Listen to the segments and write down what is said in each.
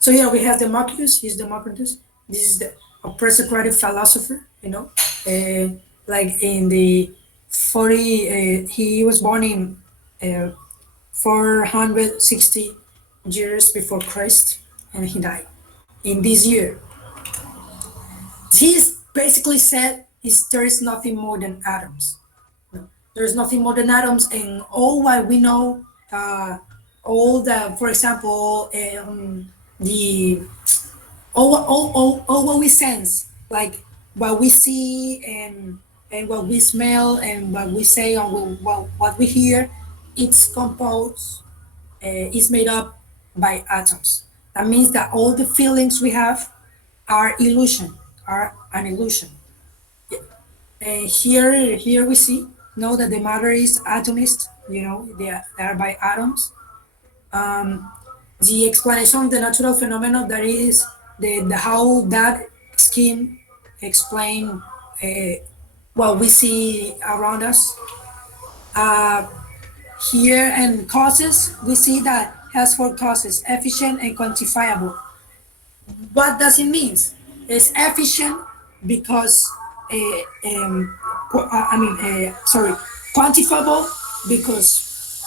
So yeah, we have Democritus. He's Democritus. This is a pre-Socratic philosopher. Like in the 40. He was born in 460 years before Christ, and he died in this year. He's basically said is there is nothing more than atoms. No, there is nothing more than atoms, and all what we know, all the, for example, the all what we sense, like what we see and what we smell and what we say and what we hear, it's composed, is made up by atoms. That means that all the feelings we have are illusion, are an illusion. And here we see, know that the matter is atomist. They are by atoms. The explanation of the natural phenomenon, that is the how that scheme explain what we see around us. Here and causes, we see that has four causes: efficient and quantifiable. What does it mean? It's efficient because, sorry, quantifiable because,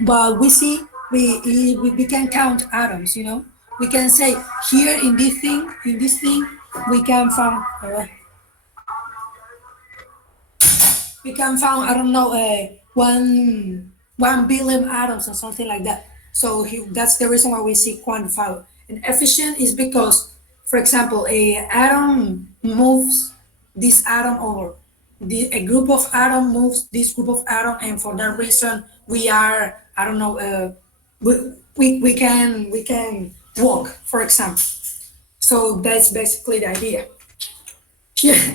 but we see, we can count atoms. We can say here in this thing, we can find, I don't know, 1 billion atoms or something like that. So that's the reason why we see quantifiable. And efficient is because, for example, a atom moves this atom over. A group of atom moves this group of atom, and for that reason, we are, I don't know, we can walk, for example. So that's basically the idea. Here,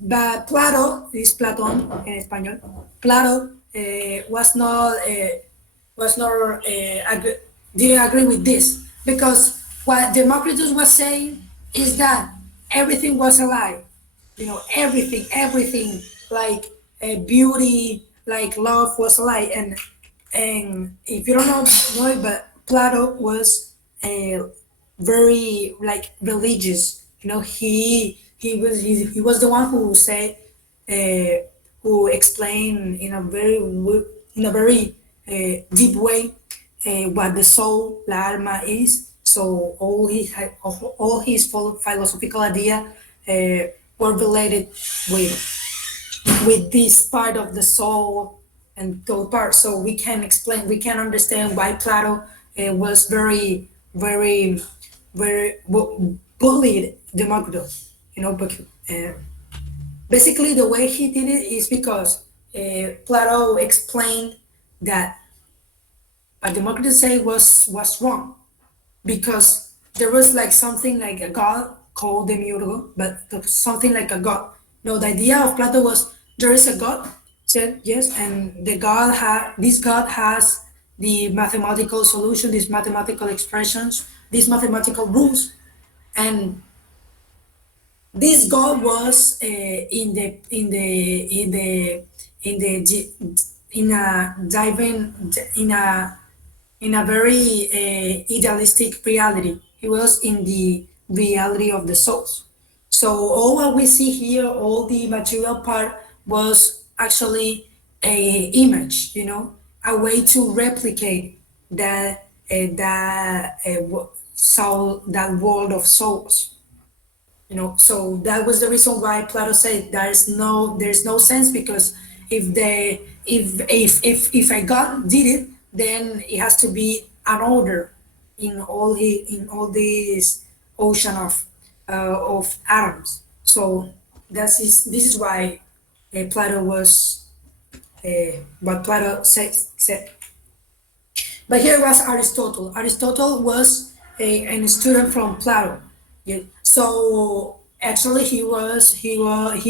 but Plato is Platón en español. Plato didn't agree with this, because what Democritus was saying is that everything was a lie. Everything, like beauty, like love, was a lie. And if you don't know it, but Plato was very, like, religious. He was the one who said, who explained in a very deep way, what the soul, la alma, is. So all his philosophical idea were related with this part of the soul and those parts. So we can understand why Plato was very bullied Democritus. But basically the way he did it is because Plato explained that what Democritus said was wrong, because there was like something like a god called Demiurgo, but something like a god. No, the idea of Plato was there is a god, said yes, and this god has the mathematical solution, these mathematical expressions, these mathematical rules, and this god was in a diving in a very idealistic reality. He was in the reality of the souls. So all what we see here, all the material part, was actually a image, a way to replicate soul, that world of souls. So that was the reason why Plato said there's no sense, because if a god did it, then it has to be an order in all this ocean of atoms. So this is why Plato was what Plato said. But here was Aristotle. Aristotle was a student from Plato. Yeah. So actually, he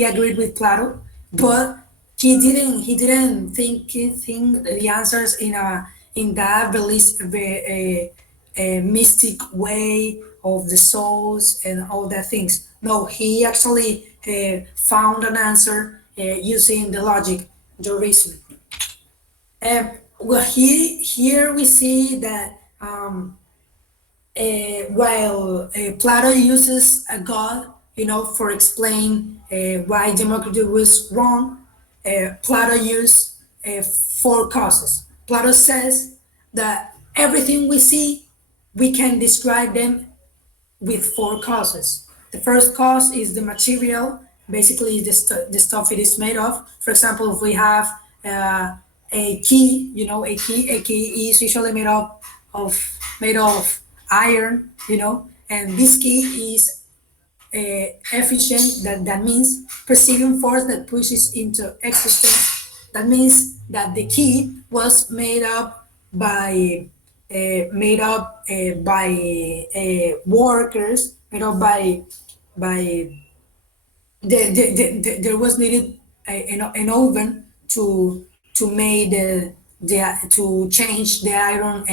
agreed with Plato, but he didn't think the answers in that a mystic way of the souls and all that things. No, he actually found an answer using the logic, the reason. Well, here we see that while Plato uses a god, for explain why Democritus was wrong, Plato used four causes. Plato says that everything we see, we can describe them with four causes. The first cause is the material, basically the stuff it is made of. For example, if we have a key, a key is usually of made of iron, and this key is efficient. That means perceiving force that pushes into existence. That means that the key was made up by workers, by there was needed an oven to make to change the iron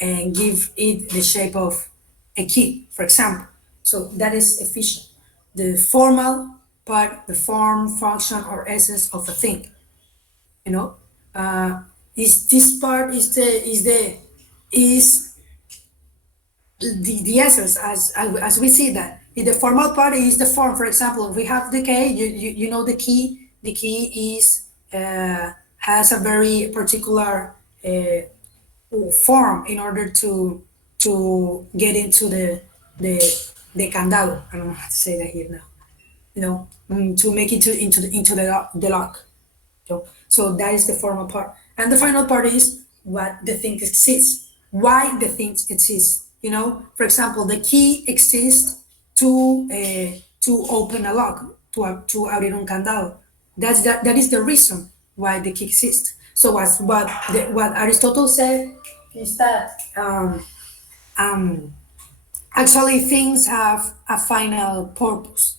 and give it the shape of a key, for example. So that is efficient. The formal part, the form, function, or essence of a thing. You know, is this part is the essence as we see that. The formal part is the form. For example, if we have the key, you know the key is has a very particular form in order to get into the the candado. I don't know how to say that here now. To make it into the lock. So that is the formal part. And the final part is what the thing exists, why the things exist. For example, the key exists to open a lock, to abrir un candado. That is the reason why the key exists. So as what Aristotle said is that actually things have a final purpose.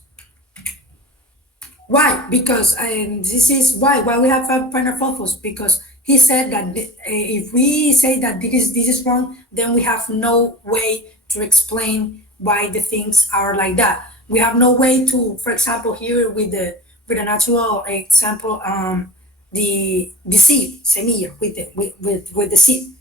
Why? Because this is why we have a final purpose. Because he said that if we say that this is wrong, then we have no way to explain why the things are like that. We have no way to, for example, here with a natural example, the seed, semilla, with the seed.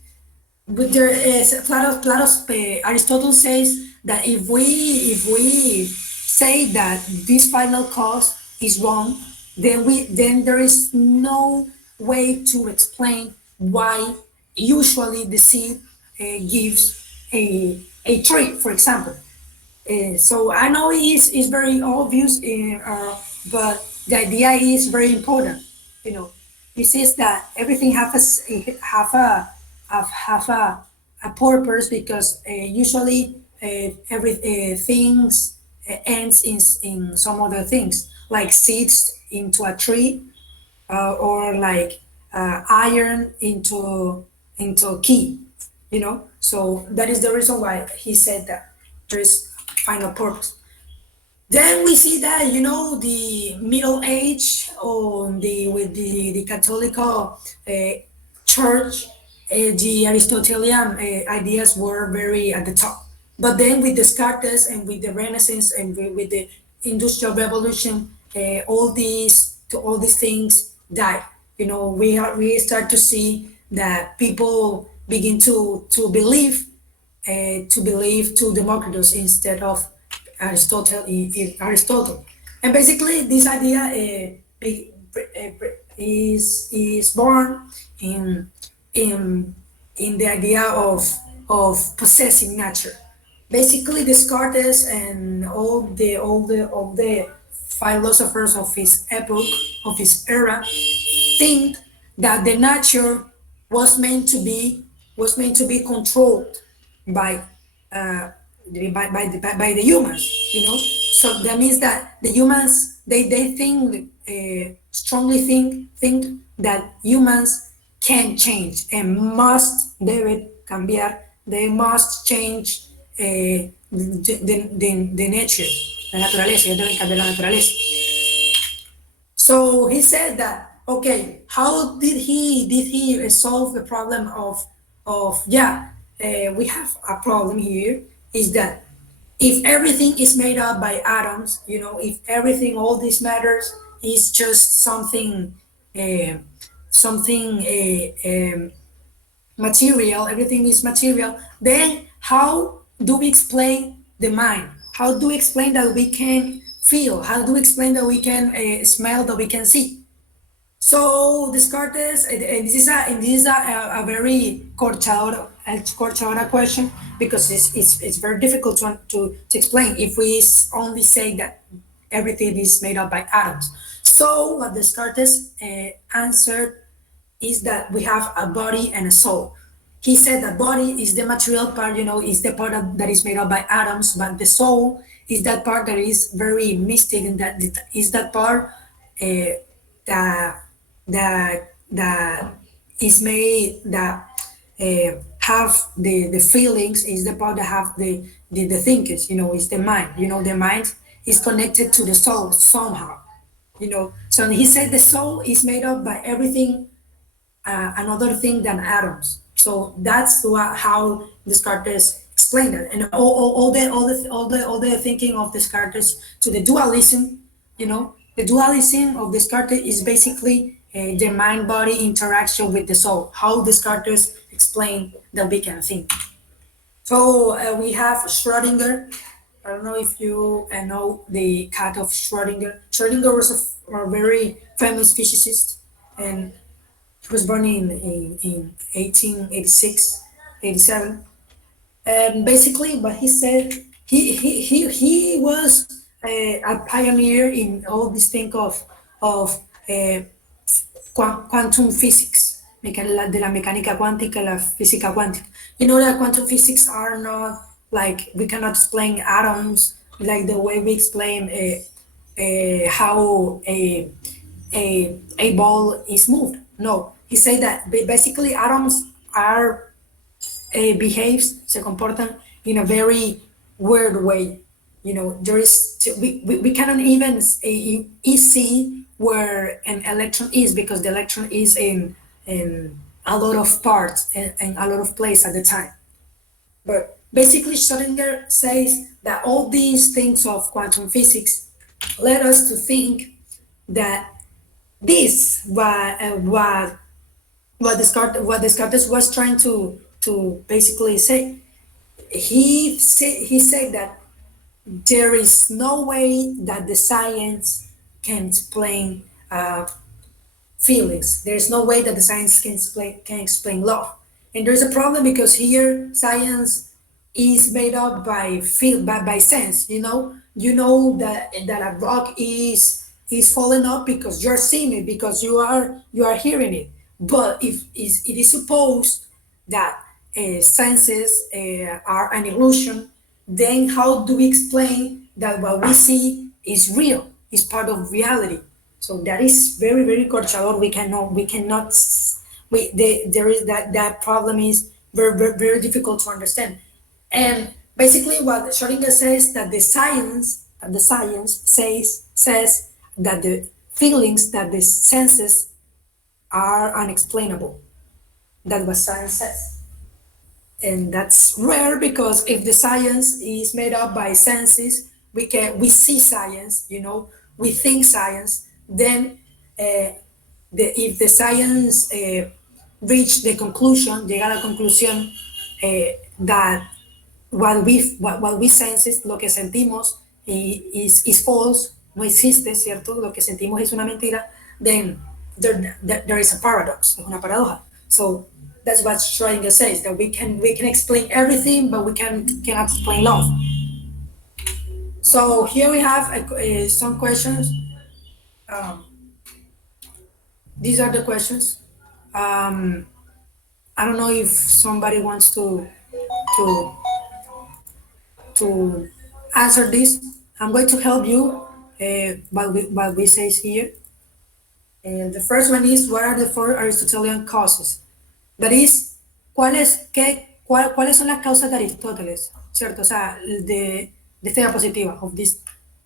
But there is Aristotle says that if we say that this final cause is wrong, then there is no way to explain why usually the seed gives a tree, for example. So I know it's very obvious, but the idea is very important. You know, it says that everything have a purpose because usually every things ends in some other things like seeds into a tree, or like iron into a key. So that is the reason why he said that there is final purpose. Then we see that the Middle Age on the with the Catholic Church, the Aristotelian ideas were very at the top. But then with Descartes and with the Renaissance and with the Industrial Revolution, all these things died. We start to see that people begin to believe to Democritus instead of Aristotle. And basically, this idea is born in the idea of possessing nature. Basically, Descartes and all the philosophers of his epoch, of his era, think that the nature was meant to be controlled by by the humans. So that means that the humans they think strongly think that humans can change and must deben cambiar. They must change the nature, la naturaleza. Ellos deben cambiar la naturaleza. So he said that, okay, how did he solve the problem of yeah, we have a problem here, is that if everything is made up by atoms, if everything, all these matters is just something something material, everything is material, then how do we explain the mind? How do we explain that we can feel? How do we explain that we can smell, that we can see? So Descartes, and this is a very corchadora question, because it's very difficult to explain if we only say that everything is made up by atoms. So what Descartes answered is that we have a body and a soul. He said that body is the material part, is the part that is made up by atoms, but the soul is that part that is very mystic, and that is that part that that is made, that have the feelings, is the part that have the thinkers, is the mind. The mind is connected to the soul somehow. So he said the soul is made up by everything, another thing than atoms. So that's how Descartes explained it, and all the thinking of Descartes to the dualism. The dualism of Descartes is basically the mind-body interaction with the soul. How Descartes explained that we can think. So we have Schrödinger. I don't know if you know the cat of Schrödinger. Schrödinger was a very famous physicist, and he was born in 1886, 87. And basically, but he said he was a pioneer in all this thing of uh, quantum physics, de la mecánica cuántica, la física cuántica. You know that quantum physics are not like, we cannot explain atoms like the way we explain how a ball is moved. No, he said that basically atoms are se comportan in a very weird way. There is we cannot even see where an electron is, because the electron is in a lot of parts and a lot of places at the time. But basically, Schrödinger says that all these things of quantum physics led us to think that this what Descartes was trying to basically say. He said that there is no way that the science can explain feelings. There's no way that the science can explain love. And there's a problem, because here science is made up by feel by sense. That a rock is falling up because you're seeing it, because you are hearing it. But if it is supposed that senses are an illusion, then how do we explain that what we see is real, is part of reality? So that is very, very corchador. We cannot, there is that problem is very, very, very difficult to understand. And basically what Schrödinger says, that the science says that the feelings, that the senses are unexplainable. That's what science says. And that's rare, because if the science is made up by senses, we see science, we think science. Then if the science reach the conclusion, llega a la conclusión that what we senses, lo que sentimos, is false, no existe, cierto, lo que sentimos es una mentira, then there is a paradox, es una paradoja. So that's what Schrödinger says, that we can explain everything, but we cannot explain love. So here we have some questions. Um, these are the questions. I don't know if somebody wants to to answer this. I'm going to help you what we say here. And the first one is, what are the four Aristotelian causes? That is, ¿cuáles son las causas de Aristóteles? ¿Cierto? O sea, de esta diapositiva, of this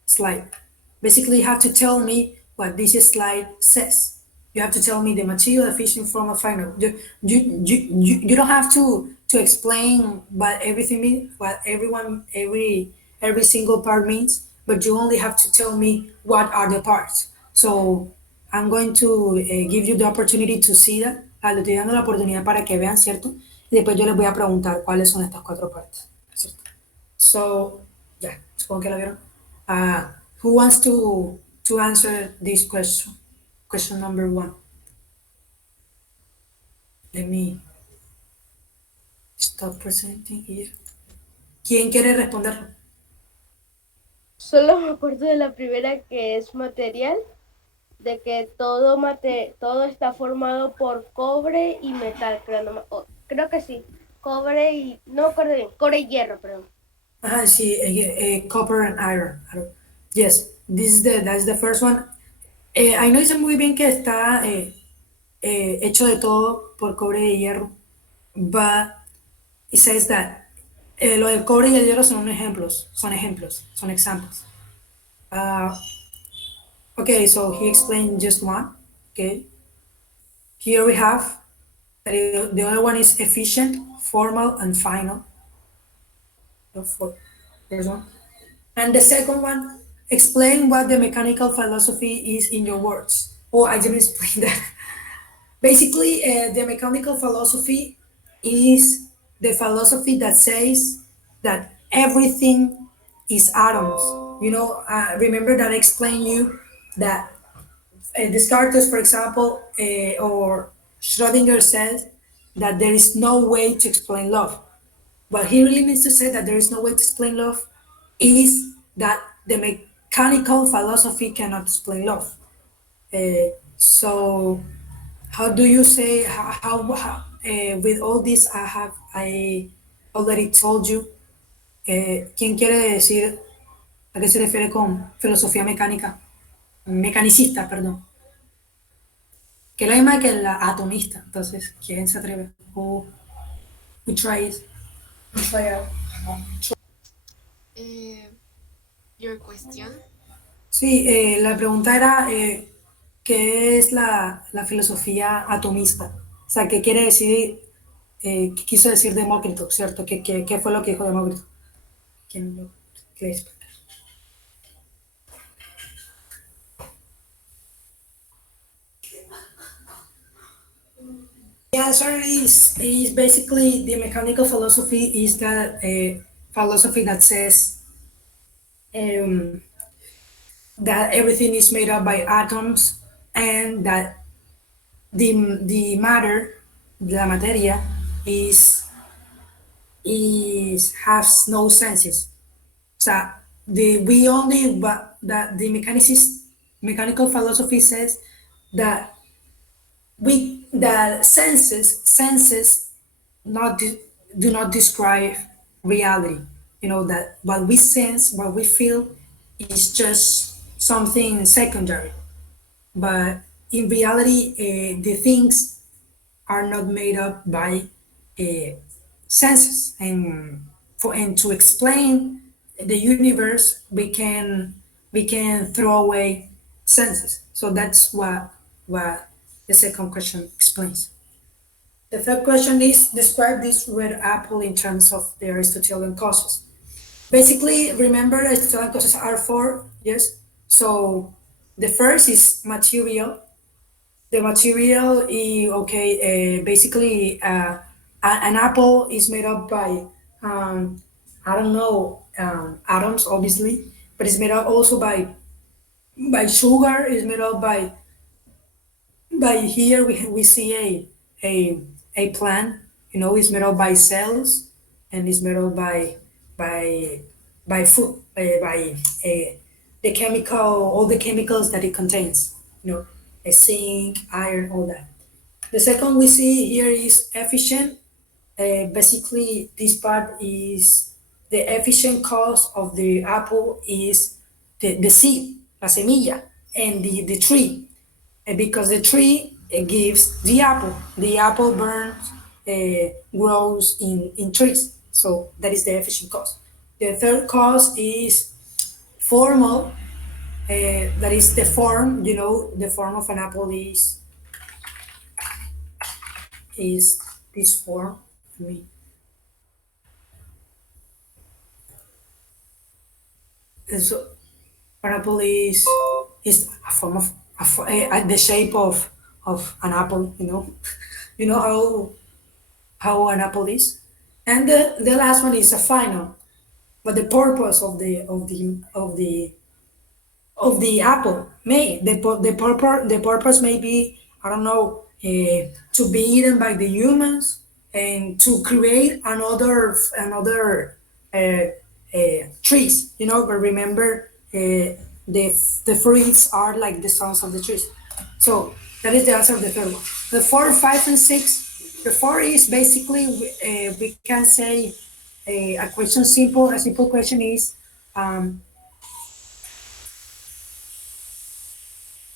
slide. Basically, you have to tell me what this slide says. You have to tell me the material, efficient, formal, final. You don't have to explain what everything means, what every single part means, but you only have to tell me what are the parts. So I'm going to give you the opportunity to see that. Le estoy dando la oportunidad para que vean, ¿cierto? Y después yo les voy a preguntar cuáles son estas cuatro partes, ¿cierto? So, yeah, supongo que la vieron. Uh, who wants to answer this question? Question number one. Let me stop presenting here. ¿Quién quiere responder? Solo me acuerdo de la primera que es material, de que todo está formado por cobre y metal, creo, creo que sí. Cobre y, no me acuerdo bien, cobre y hierro, perdón. Sí, copper and iron. Yes, that's the first one. Ahí no dice muy bien que está hecho de todo por cobre y hierro, but it says that lo del cobre y el hierro son examples. Uh, okay, so he explained just one. Okay, here we have the other one is efficient, formal, and final. The first one. And the second one, explain what the mechanical philosophy is in your words. Oh, I didn't explain that. Basically, the mechanical philosophy is the philosophy that says that everything is atoms. Remember that I explained you that Descartes, for example, or Schrödinger said that there is no way to explain love. What he really means to say that there is no way to explain love is that the mechanical philosophy cannot explain love. So how do you say with all this I already told you? ¿Quién quiere decir a qué se refiere con filosofía mecánica? Mecanicista, perdón. Que es la misma que la atomista. Entonces, ¿quién se atreve? Who tries? Who try out? Uh, your question? Sí, la pregunta era, ¿qué es la filosofía atomista? O sea, ¿qué quiere decir, qué quiso decir Demócrito, ¿cierto? ¿Qué fue lo que dijo Demócrito? ¿Quién lo quiere explicar? The answer is basically the mechanical philosophy is that philosophy that says um, that everything is made up by atoms and that the matter, la materia, is has no senses. O sea, we only but that the mechanical philosophy says that the senses not do not describe reality. That what we sense, what we feel, is just something secondary. But in reality, the things are not made up by uh, senses, and to explain the universe, we can throw away senses. So that's what the second question explains. The third question is describe this red apple in terms of the Aristotelian causes. Basically, remember Aristotelian causes are four. Yes. So the first is material. The material is okay. Basically, an apple is made up by I don't know, atoms, obviously, but it's made up also by sugar. It's made up by here we see a plant. It's made up by cells, and it's made up by by food by the chemical all the chemicals that it contains. A zinc, iron, all that. The second we see here is efficient. Basically, this part is the efficient cause of the apple is the seed, la semilla, and the tree. Because the tree gives the apple. The apple grows in trees. So that is the efficient cause. The third cause is formal. That is the form. The form of an apple is this form. I mean, so pineapple is a form of the shape of an apple. You know how an apple is, and the last one is a final. But the purpose of the apple may the purpose may be, I don't know, to be eaten by the humans and to create another trees, but remember, the fruits are like the sons of the trees. So that is the answer of the third one. The 4, 5, and 6. The four is basically, we can say, a simple question is, um,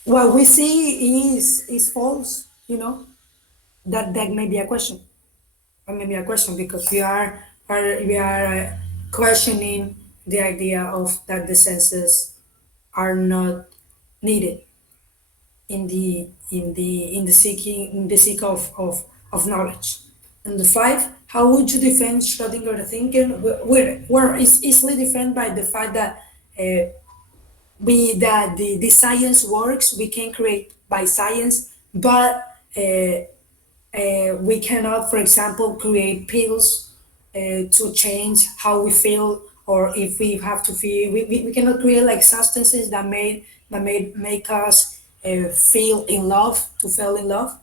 what we see is false. That may be a question. That may be a question because we are questioning the idea of that the senses are not needed in the seek of knowledge. And the five, how would you defend Schrodinger thinking? Where is easily defined by the fact that, the science works. We can create by science, but we cannot, for example, create pills to change how we feel, or if we have to feel. We cannot create like substances that may make us feel in love, to fall in love.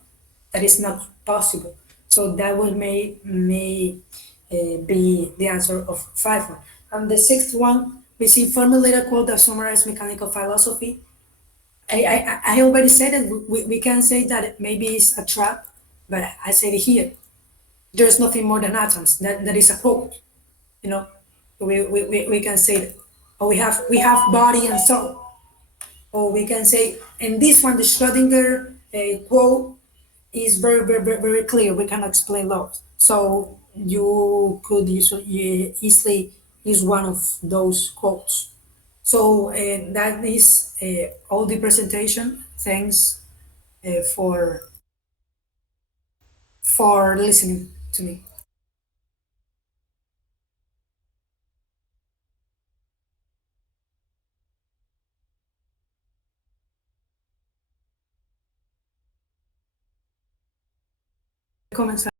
That is not possible. So that will may be the answer of five one. And the sixth one, we see formulate a quote that summarize mechanical philosophy. I already said it. We can say that maybe it's a trap, but I said it here. There's nothing more than atoms. That is a quote. You know, we can say that. Or we have body and soul. Or we can say, and this one, the Schrodinger quote is very, very, very, very clear. We can explain laws. So you could easily use one of those quotes. So that is all the presentation. Thanks for listening to me. Comments.